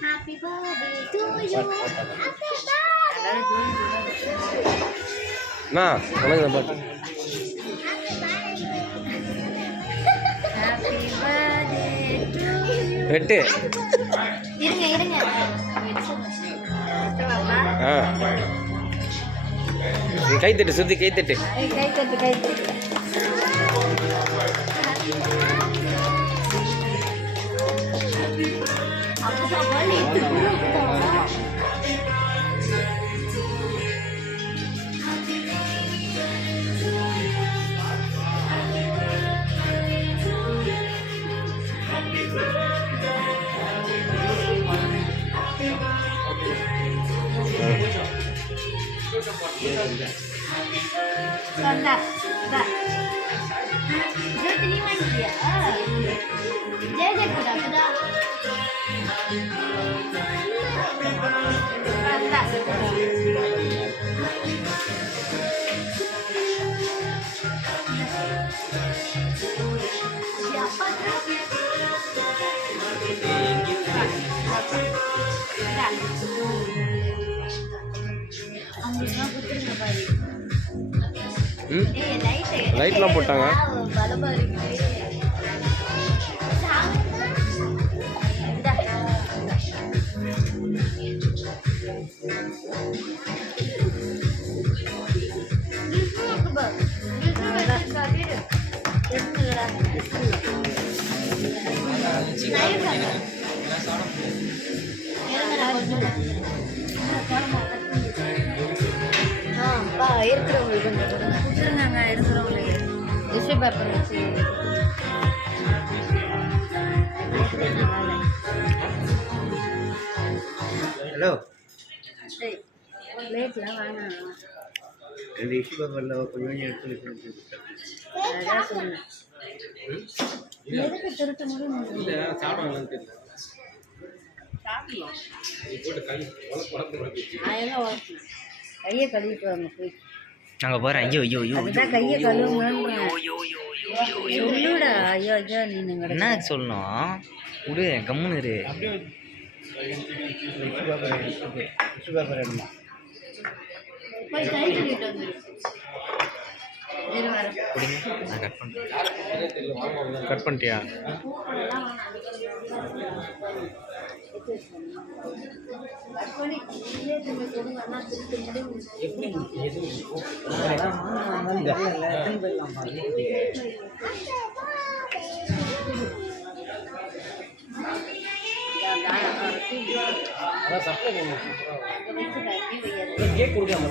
Happy birthday to you. Happy birthday. அண்ணா வணக்கம் இந்த பாட்டு Happy birthday to you. வெட்டு இருங்க இருங்க ஆ நீ கை தட்டு சுத்தி கை தட்டு கை 在在在，你这是另外一边，你这是不的。不的。இருக்கு. இந்தா. இருக்கிறவங்களுக்கு கொஞ்சம் இருக்கிறவங்களுக்கு டிஷ்யூ பேப்பர் வச்சு ஹலோ லேட்லாம் வேணாம் ரெண்டு இஷ்யூ பேப்பரில் கொஞ்சம் கொஞ்சம் எடுத்து வச்சு அதான் சொன்னேன். எதுக்கு திருத்த முடியும் நான் எல்லாம் வளர்க்கணும் கையை கழுவிட்டு வாங்க போய். அங்கே போகிறேன் ஐயோ ஐயோ ஐயோ அதுதான் கையை ஐயோ ஐயோ நீ என்ன சொல்லணும்? விடு கம்முன்னு இரு. இஷ்யூ பேப்பர் கட் பண்ணிட்டியா? எப்படி? அதான் கேக் கொடுக்காம